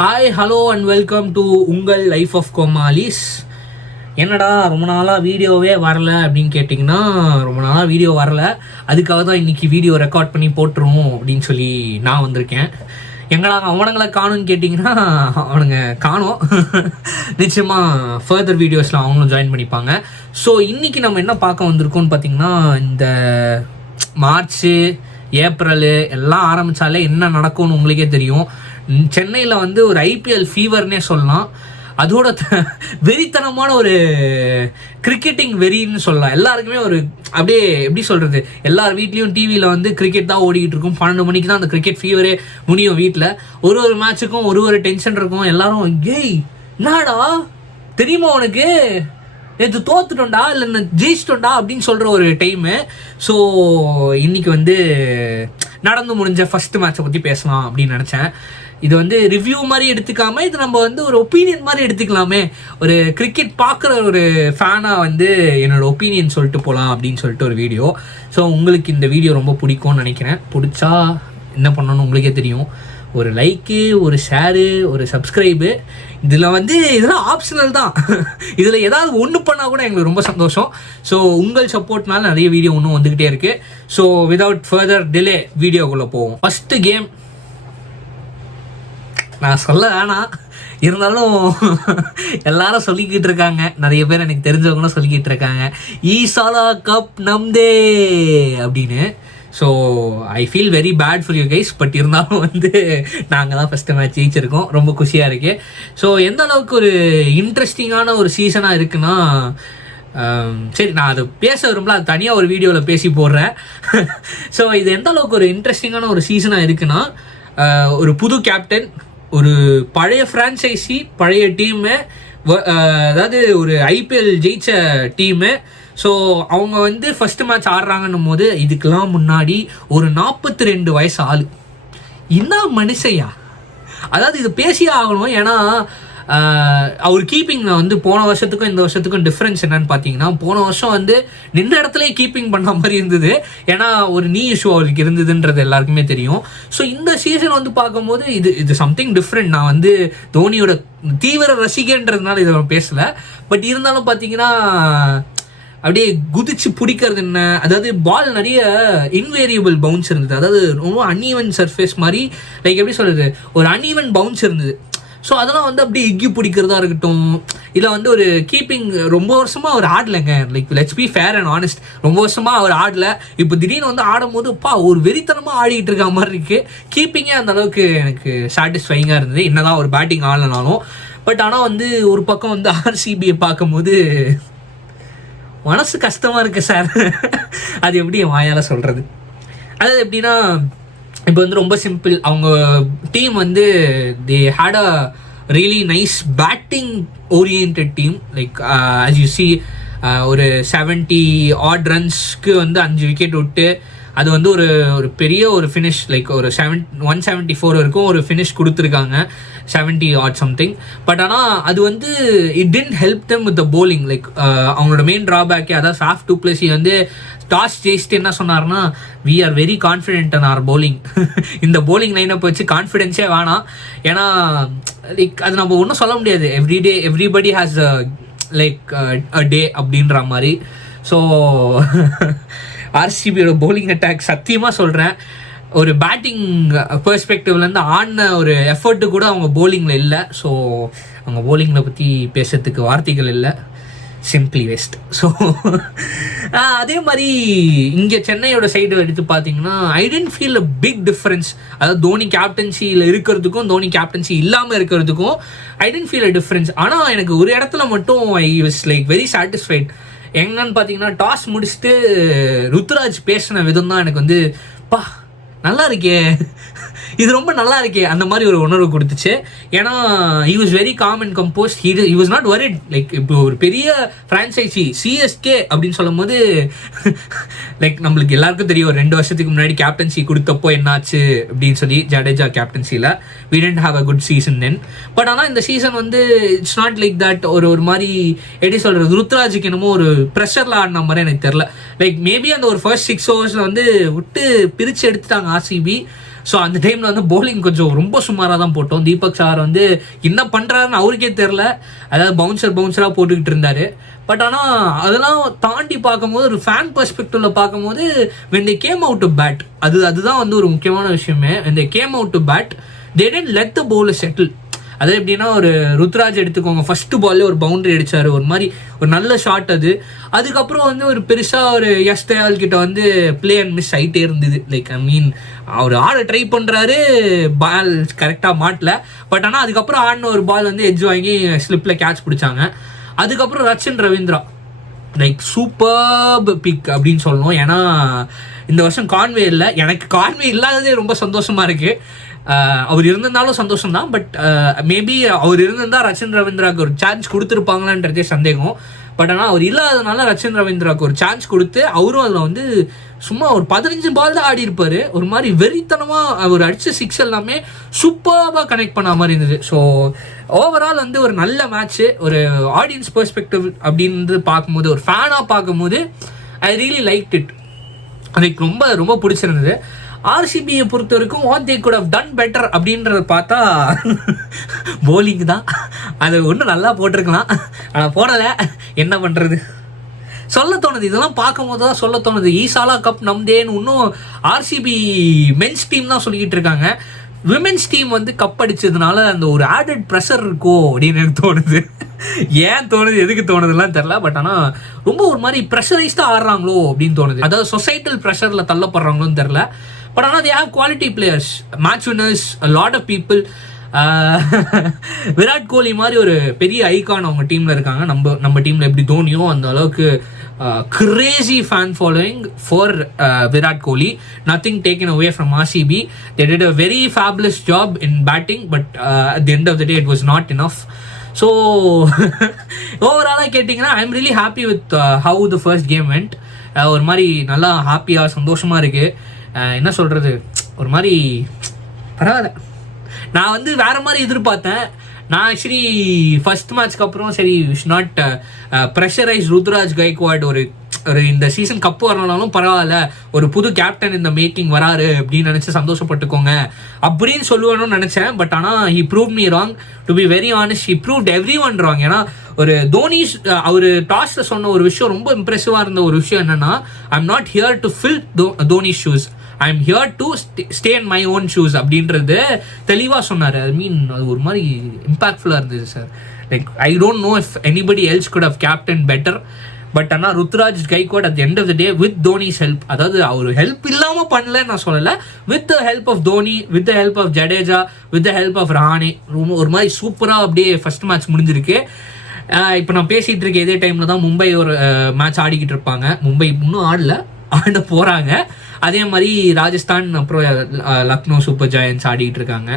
Hi hello and welcome to உங்கள் life of கோமாலிஸ். என்னடா ரொம்ப நாளாக வீடியோவே வரல அப்படின்னு கேட்டிங்கன்னா, ரொம்ப நாளாக வீடியோ வரல. அதுக்காக தான் இன்றைக்கி வீடியோ ரெக்கார்ட் பண்ணி போட்டுருவோம் அப்படின்னு சொல்லி நான் வந்திருக்கேன். எங்களா அவனுங்களை காணும்னு கேட்டிங்கன்னா, அவனுங்க காணோம். நிச்சயமாக ஃபர்தர் வீடியோஸில் அவங்களும் ஜாயின் பண்ணிப்பாங்க. ஸோ இன்றைக்கி நம்ம என்ன பார்க்க வந்திருக்கோம்னு பார்த்திங்கன்னா, இந்த மார்ச்சு ஏப்ரலு எல்லாம் ஆரம்பித்தாலே என்ன நடக்கும்னு உங்களுக்கே தெரியும். சென்னையில் வந்து ஒரு ஐபிஎல் ஃபீவர்னே சொல்லலாம். அதோட வெறித்தனமான ஒரு கிரிக்கெட்டிங் வெறின்னு சொல்லலாம். எல்லாருக்குமே ஒரு அப்படியே எப்படி சொல்கிறது, எல்லார் வீட்லேயும் டிவியில் வந்து கிரிக்கெட் தான் ஓடிக்கிட்டு இருக்கும். 12 மணிக்கு தான் அந்த கிரிக்கெட் ஃபீவரே முடியும். வீட்டில் ஒரு மேட்சுக்கும் ஒரு டென்ஷன் இருக்கும். எல்லாரும் ஏய் என்னடா தெரியுமா உனக்கு, நேற்று தோத்துட்டோண்டா இல்லை ஜெயிச்சிட்டோண்டா அப்படின்னு சொல்கிற ஒரு டைமு. ஸோ இன்றைக்கி வந்து நடந்து முடிஞ்ச ஃபஸ்ட்டு மேட்சை பற்றி பேசலாம் அப்படின்னு நினச்சேன். இது வந்து ரிவ்யூ மாதிரி எடுத்துக்காமல் இது நம்ம வந்து ஒரு ஒப்பீனியன் மாதிரி எடுத்துக்கலாமே. ஒரு கிரிக்கெட் பார்க்குற ஒரு ஃபேனாக வந்து என்னோடய ஒப்பீனியன் சொல்லிட்டு போகலாம் அப்படின்னு சொல்லிட்டு ஒரு வீடியோ. ஸோ உங்களுக்கு இந்த வீடியோ ரொம்ப பிடிக்கும்னு நினைக்கிறேன். பிடிச்சா என்ன பண்ணணும்னு உங்களுக்கே தெரியும். ஒரு லைக்கு, ஒரு ஷேரு, ஒரு சப்ஸ்கிரைபு, இதில் வந்து இதெல்லாம் ஆப்ஷனல் தான். இதில் ஏதாவது ஒன்று பண்ணால் கூட எங்களுக்கு ரொம்ப சந்தோஷம். ஸோ உங்கள் சப்போர்ட்னால நிறைய வீடியோ ஒன்றும் வந்துக்கிட்டே இருக்குது. ஸோ விதவுட் ஃபர்தர் டிலே வீடியோக்குள்ளே போவோம். ஃபஸ்ட்டு கேம் நான் சொல்ல வேணாம், இருந்தாலும் எல்லாரும் சொல்லிக்கிட்டு இருக்காங்க. நிறைய பேர் எனக்கு தெரிஞ்சவங்களும் சொல்லிக்கிட்டு இருக்காங்க, ஈசாலா கப் நம்தே அப்படின்னு. So I feel very bad for you guys. But இருந்தாலும் வந்து நாங்கள் தான் ஃபஸ்ட்டு மேட்ச் ஜெயிச்சிருக்கோம். ரொம்ப குஷியாக இருக்குது. ஸோ எந்த அளவுக்கு ஒரு இன்ட்ரெஸ்டிங்கான ஒரு சீசனாக இருக்குன்னா, சரி நான் அது பேச விரும்பல, அது தனியாக ஒரு வீடியோவில் பேசி போடுறேன். ஸோ இது எந்த அளவுக்கு ஒரு இன்ட்ரெஸ்டிங்கான ஒரு சீசனாக இருக்குன்னா, ஒரு புது கேப்டன், ஒரு பழைய ஃப்ரான்ச்சைசி, பழைய டீமு, அதாவது ஒரு ஐபிஎல் ஜெயிச்ச டீமு. ஸோ அவங்க வந்து ஃபஸ்ட்டு மேட்ச் ஆடுறாங்கன்னும் போது, இதுக்கெல்லாம் முன்னாடி ஒரு 42 வயசு ஆள், என்ன மனுஷையா, அதாவது இது பேசியே ஆகணும். ஏன்னா அவர் கீப்பிங்கில் வந்து போன வருஷத்துக்கும் இந்த வருஷத்துக்கும் டிஃப்ரென்ஸ் என்னன்னு பார்த்தீங்கன்னா, போன வருஷம் வந்து நின்ற இடத்துலேயே கீப்பிங் பண்ண மாதிரி இருந்தது. ஏன்னா ஒரு நீ இஷ்யூ அவருக்கு இருந்ததுன்றது எல்லாருக்குமே தெரியும். ஸோ இந்த சீசன் வந்து பார்க்கும்போது இது சம்திங் டிஃப்ரெண்ட். நான் வந்து தோனியோட தீவிர ரசிகன்றதுனால இதை பேசலை. பட் இருந்தாலும் பார்த்தீங்கன்னா அப்படியே குதிச்சு பிடிக்கிறது என்ன, அதாவது பால் நிறைய இன்வேரியபிள் பவுன்ஸ் இருந்தது. அதாவது ரொம்ப அன்ஈவன் சர்ஃபேஸ் மாதிரி, லைக் எப்படி சொல்கிறது, ஒரு அன்ஈவன் பவுன்ஸ் இருந்தது. ஸோ அதெல்லாம் வந்து அப்படியே இக்கி பிடிக்கிறதா இருக்கட்டும், இல்லை வந்து ஒரு கீப்பிங் ரொம்ப வருஷமாக அவர் ஆடலைங்க. Like let's be fair and honest, ரொம்ப வருஷமாக அவர் ஆடல. இப்போ திடீர்னு வந்து ஆடும் போது ஒரு வெறித்தனமாக ஆடிக்கிட்டு இருக்க மாதிரி இருக்குது. கீப்பிங்கே அந்த அளவுக்கு எனக்கு சாட்டிஸ்ஃபைங்காக இருந்தது, என்னதான் ஒரு பேட்டிங் ஆடலனாலும். பட் ஆனால் வந்து ஒரு பக்கம் வந்து ஆர்சிபியை பார்க்கும்போது மனசு கஷ்டமாக இருக்குது சார். அது எப்படி என் வாயால் சொல்கிறது, அதாவது எப்படின்னா, இப்போ வந்து ரொம்ப சிம்பிள். அவங்க டீம் வந்து they had a really nice batting oriented team. Like as you see, ஒரு 70 odd ரன்ஸ்க்கு வந்து 5 விக்கெட் விட்டு அது வந்து ஒரு பெரிய ஒரு ஃபினிஷ், லைக் ஒரு 174 வரைக்கும் ஒரு ஃபினிஷ் கொடுத்துருக்காங்க, 70 odd சம்திங். பட் ஆனால் அது வந்து it didn't help them with the bowling. Like அவங்களோட மெயின் ட்ராபேக்கே அதாவது ஃபேஃப் டு பிளஸி வந்து டாஸ் ஜெயிச்சுட்டு என்ன சொன்னார்னா, we are very confident in our bowling. இந்த போலிங் லைனப் வச்சு கான்ஃபிடென்ஸே வேணாம். ஏன்னா லைக் அது நம்ம ஒன்றும் சொல்ல முடியாது. Everyday everybody has like a day அப்படின்ற மாதிரி. ஸோ ஆர்சிபியோட போலிங் அட்டாக் சத்தியமாக சொல்கிறேன், ஒரு பேட்டிங் பெர்ஸ்பெக்டிவ்லேருந்து ஆடின ஒரு எஃபர்ட்டு கூட அவங்க போலிங்கில் இல்லை. ஸோ அவங்க போலிங்கில் பற்றி பேசுறதுக்கு வார்த்தைகள் இல்லை, சிம்பிளி வேஸ்ட். ஸோ அதே மாதிரி இங்கே சென்னையோட சைடு எடுத்து பார்த்தீங்கன்னா, I tend feel a big difference. அதாவது தோனி கேப்டன்சியில் இருக்கிறதுக்கும் தோனி கேப்டன்சி இல்லாமல் இருக்கிறதுக்கும் I tend feel a difference. ஆனால் எனக்கு ஒரு இடத்துல மட்டும் I was like very satisfied. என்னன்னு பார்த்தீங்கன்னா, டாஸ் முடிச்சுட்டு ருத்ராஜ் பேசின விதம் தான் எனக்கு வந்து நல்லா இருக்கே, இது ரொம்ப நல்லா இருக்கே அந்த மாதிரி ஒரு உணர்வு கொடுத்துச்சு. ஏன்னா he was very calm and composed. he was not worried. Like இப்போ ஒரு பெரிய ஃப்ரான்ச்சைசி சிஎஸ்கே அப்படின்னு சொல்லும் போது லைக் நம்மளுக்கு எல்லாருக்கும் தெரியும் 2 வருஷத்துக்கு முன்னாடி கேப்டன்சி கொடுத்தப்போ என்னாச்சு அப்படின்னு சொல்லி ஜடேஜா கேப்டன்சியில் we didn't have a good season then. But ஆனால் இந்த சீசன் வந்து இட்ஸ் நாட் லைக் தட். ஒரு மாதிரி எப்படி சொல்கிறது, ருத்ராஜுக்கு என்னமோ ஒரு ப்ரெஷரில் ஆடின மாதிரி எனக்கு தெரில. லைக் மேபி அந்த ஒரு ஃபர்ஸ்ட் 6 ஓவர்ஸில் வந்து விட்டு பிரித்து எடுத்துட்டாங்க ஆர்சிபி. ஸோ அந்த டைமில் வந்து பவுலிங் கொஞ்சம் ரொம்ப சுமாராக தான் போட்டோம். தீபக் சார் வந்து என்ன பண்ணுறாருன்னு அவருக்கே தெரில. அதாவது பவுன்சராக போட்டுக்கிட்டு இருந்தார். பட் ஆனால் அதெல்லாம் தாண்டி பார்க்கும்போது ஒரு ஃபேன் பெர்ஸ்பெக்டிவ்ல பார்க்கும்போது when they came out to bat, அதுதான் வந்து ஒரு முக்கியமான விஷயமே. when they came out to bat they didn't let the bowler settle. அது எப்படின்னா ஒரு ருத்ராஜ் எடுத்துக்கோங்க, ஃபர்ஸ்ட் பால்லே ஒரு பவுண்டரி அடித்தார், ஒரு மாதிரி ஒரு நல்ல ஷாட் அது. அதுக்கப்புறம் வந்து ஒரு பெருசாக ஒரு யஷ் தயால் கிட்ட வந்து பிளே அண்ட் மிஸ் ஆகிட்டே இருந்தது. லைக் ஐ மீன் அவர் ஆட ட்ரை பண்ணுறாரு, பால் கரெக்டாக மாட்டல. பட் ஆனால் அதுக்கப்புறம் ஆடின ஒரு பால் வந்து எட்ஜ் வாங்கி ஸ்லிப்பில் கேட்ச் பிடிச்சாங்க. அதுக்கப்புறம் Rachin Ravindra like super big அப்படின்னு சொல்லணும். ஏன்னா இந்த வருஷம் கான்வே இல்லை. எனக்கு கான்வே இல்லாததே ரொம்ப சந்தோஷமாக இருக்குது. அவர் இருந்திருந்தாலும் சந்தோஷம் தான். பட் மேபி அவர் இருந்திருந்தால் ரச்சின் ரவீந்திராவுக்கு ஒரு சான்ஸ் கொடுத்துருப்பாங்களான்றதே சந்தேகம். பட் ஆனால் அவர் இல்லாததுனால ரச்சின் ரவீந்திராவுக்கு ஒரு சான்ஸ் கொடுத்து அவரும் அதில் வந்து சும்மா ஒரு 15 பால் தான் ஆடி இருப்பார். ஒரு மாதிரி வெறித்தனமாக அவர் அடித்த 6 எல்லாமே சூப்பராக கனெக்ட் பண்ண மாதிரி இருந்தது. ஸோ ஓவரால் வந்து ஒரு நல்ல மேட்ச்சு. ஒரு ஆடியன்ஸ் பெர்ஸ்பெக்டிவ் அப்படின்னு பார்க்கும்போது, ஒரு ஃபேனாக பார்க்கும்போது ஐ ரியலி லைக் இட். எனக்கு ரொம்ப ரொம்ப பிடிச்சிருந்தது. ஆர்சிபியை பொறுத்த வரைக்கும் what they could have done better அப்படின்றத பார்த்தா போலிங் தான். அது ஒன்றும் நல்லா போட்டிருக்கலாம், ஆனால் போடலை. என்ன பண்ணுறது, சொல்ல தோணுது. இதெல்லாம் பார்க்கும்போது தான் சொல்ல தோணுது. ஈசாலா கப் நம்தேன்னு இன்னும் ஆர்சிபி மென்ஸ் டீம் தான் சொல்லிக்கிட்டு இருக்காங்க. விமென்ஸ் டீம் வந்து கப் அடிச்சதுனால அந்த ஒரு ஆடட் ப்ரெஷர் இருக்கோ அப்படின்னு எனக்கு தோணுது. ஏன் தோணுது, எதுக்கு தோணுதுலாம் தெரில. பட் ஆனால் ரொம்ப ஒரு மாதிரி ப்ரெஷரைஸ்டாக ஆடுறாங்களோ அப்படின்னு தோணுது. அதாவது சொசைட்டல் ப்ரெஷரில் தள்ளப்படுறாங்களோன்னு தெரில. பட் ஆனால் they have quality players, match winners, a lot of people. Virat Kohli மாதிரி ஒரு பெரிய ஐகான் அவங்க டீமில் இருக்காங்க. நம்ம டீமில் எப்படி தோனியோ அந்த அளவுக்கு crazy fan following for Virat Kohli. Nothing taken away from RCB. They did a very fabulous job in batting, but at the end of the day it was not enough. So overall கேட்டிங்கன்னா I'm really happy with how the first game went. ஒரு மாதிரி நல்லா ஹாப்பியாக சந்தோஷமாக இருக்குது. என்ன சொல்கிறது, ஒரு மாதிரி பரவாயில்ல. நான் வந்து வேறு மாதிரி எதிர்பார்த்தேன். நான் ஆக்சுவலி ஃபர்ஸ்ட் மேட்ச்க்கு அப்புறம் சரி நாட் ப்ரெஷரைஸ் ருத்ராஜ் கைக்வாட் ஒரு இந்த சீசன் கப்பு வரனாலும் பரவாயில்ல, ஒரு புது கேப்டன் இந்த மேக்கிங் வராரு அப்படின்னு நினச்சி சந்தோஷப்பட்டுக்கோங்க அப்படின்னு சொல்லுவேன்னு நினச்சேன். பட் ஆனால் he prove me wrong. To be very honest, he proved every one wrong. ஏன்னா ஒரு தோனி அவர் டாஸில் சொன்ன ஒரு விஷயம் ரொம்ப இம்ப்ரெசிவாக இருந்த ஒரு விஷயம் என்னென்னா, I am not here to fill Dhoni shoes, I am here to stay in my own shoes அப்படின்றது தெளிவாக சொன்னார். ஐ மீன் அது ஒரு மாதிரி இம்பாக்ட்ஃபுல்லாக இருந்தது sir. Like I don't know if anybody else could have captain better. But ஆனால் Ruturaj Gaikwad at the end of the day with Dhoni's help, அதாவது அவர் ஹெல்ப் இல்லாமல் பண்ணலன்னு நான் சொல்லலை, with the help of Dhoni, with the help of Jadeja, with the help of Rahane ஒரு மாதிரி சூப்பராக அப்படியே ஃபர்ஸ்ட் மேட்ச் முடிஞ்சிருக்கு. இப்போ நான் பேசிகிட்டு இருக்கேன் இதே டைமில் தான் மும்பை ஒரு மேட்ச் ஆடிக்கிட்டு இருப்பாங்க. மும்பை இன்னும் ஆட போகிறாங்க. அதே மாதிரி ராஜஸ்தான் அப்புறம் லக்னோ சூப்பர் ஜாயன்ஸ் ஆடிக்கிட்டு இருக்காங்க.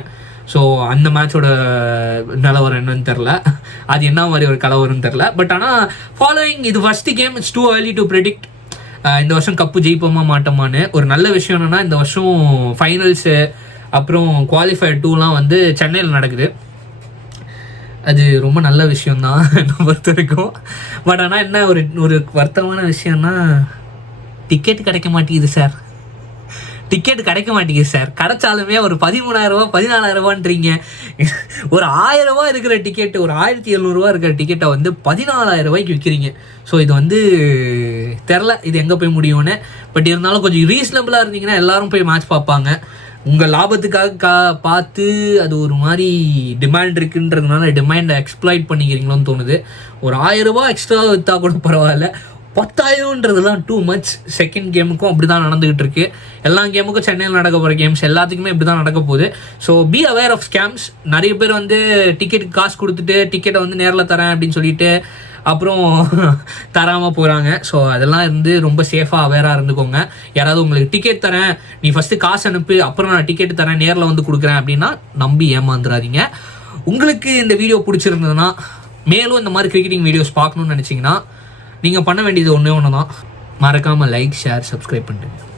ஸோ அந்த மேட்சோட நிலவரம் என்னன்னு தெரில, அது என்ன மாதிரி ஒரு கலவரம்னு தெரில. பட் ஆனால் ஃபாலோயிங் இது first game, it's too early to predict இந்த வருஷம் கப்பு ஜெயிப்போமா மாட்டோமான்னு. ஒரு நல்ல விஷயம் என்னென்னா இந்த வருஷம் ஃபைனல்ஸு அப்புறம் குவாலிஃபயர் 2லாம் வந்து சென்னையில் நடக்குது. அது ரொம்ப நல்ல விஷயந்தான் என்னை பொறுத்த வரைக்கும். பட் ஆனால் என்ன ஒரு வருத்தமான விஷயம்னா டிக்கெட் கிடைக்க மாட்டேங்குது சார். டிக்கெட் கிடைக்க மாட்டேங்குது சார். கிடைச்சாலுமே ஒரு 13,000 14,000 ஒரு 1000 ரூபா இருக்கிற டிக்கெட்டு, ஒரு 1700 இருக்கிற டிக்கெட்டை வந்து 14,000 விற்கிறீங்க. ஸோ இது வந்து தெரில இது எங்கே போய் முடியும்னு. பட் இருந்தாலும் கொஞ்சம் ரீசனபிளாக இருந்தீங்கன்னா எல்லாரும் போய் மேட்ச் பார்ப்பாங்க. உங்கள் லாபத்துக்காக பார்த்து அது ஒரு மாதிரி டிமாண்ட் இருக்குன்றதுனால டிமாண்டை எக்ஸ்ப்ளாய்ட் பண்ணிக்கிறீங்களோன்னு தோணுது. ஒரு 1000 ரூபா எக்ஸ்ட்ரா விற்றா கூட பரவாயில்ல, 10,000ன்றதுலாம் டூ மச். செகண்ட் கேமுக்கும் அப்படி தான் நடந்துகிட்டு இருக்கு. எல்லா கேமுக்கும் சென்னையில் நடக்க போகிற கேம்ஸ் எல்லாத்துக்குமே இப்படி தான் நடக்க போகுது. So be aware of scams. நிறைய பேர் வந்து டிக்கெட்டுக்கு காசு கொடுத்துட்டு டிக்கெட்டை வந்து நேரில் தரேன் அப்படின்னு சொல்லிட்டு அப்புறம் தராமல் போகிறாங்க. ஸோ அதெல்லாம் ரொம்ப சேஃபாக அவேராக இருந்துக்கோங்க. யாராவது உங்களுக்கு டிக்கெட் தரேன், நீ ஃபஸ்ட்டு காசு அனுப்பு, அப்புறம் நான் டிக்கெட் தரேன், நேரில் வந்து கொடுக்குறேன் அப்படின்னா நம்பி ஏமாந்துடாதீங்க. உங்களுக்கு இந்த வீடியோ பிடிச்சிருந்ததுன்னா, மேலும் இந்த மாதிரி கிரிக்கெட்டிங் வீடியோஸ் பார்க்கணுன்னு நினச்சிங்கன்னா நீங்கள் பண்ண வேண்டியது ஒன்று தான், மறக்காமல் லைக், ஷேர், சப்ஸ்கிரைப் பண்ணிடுங்க.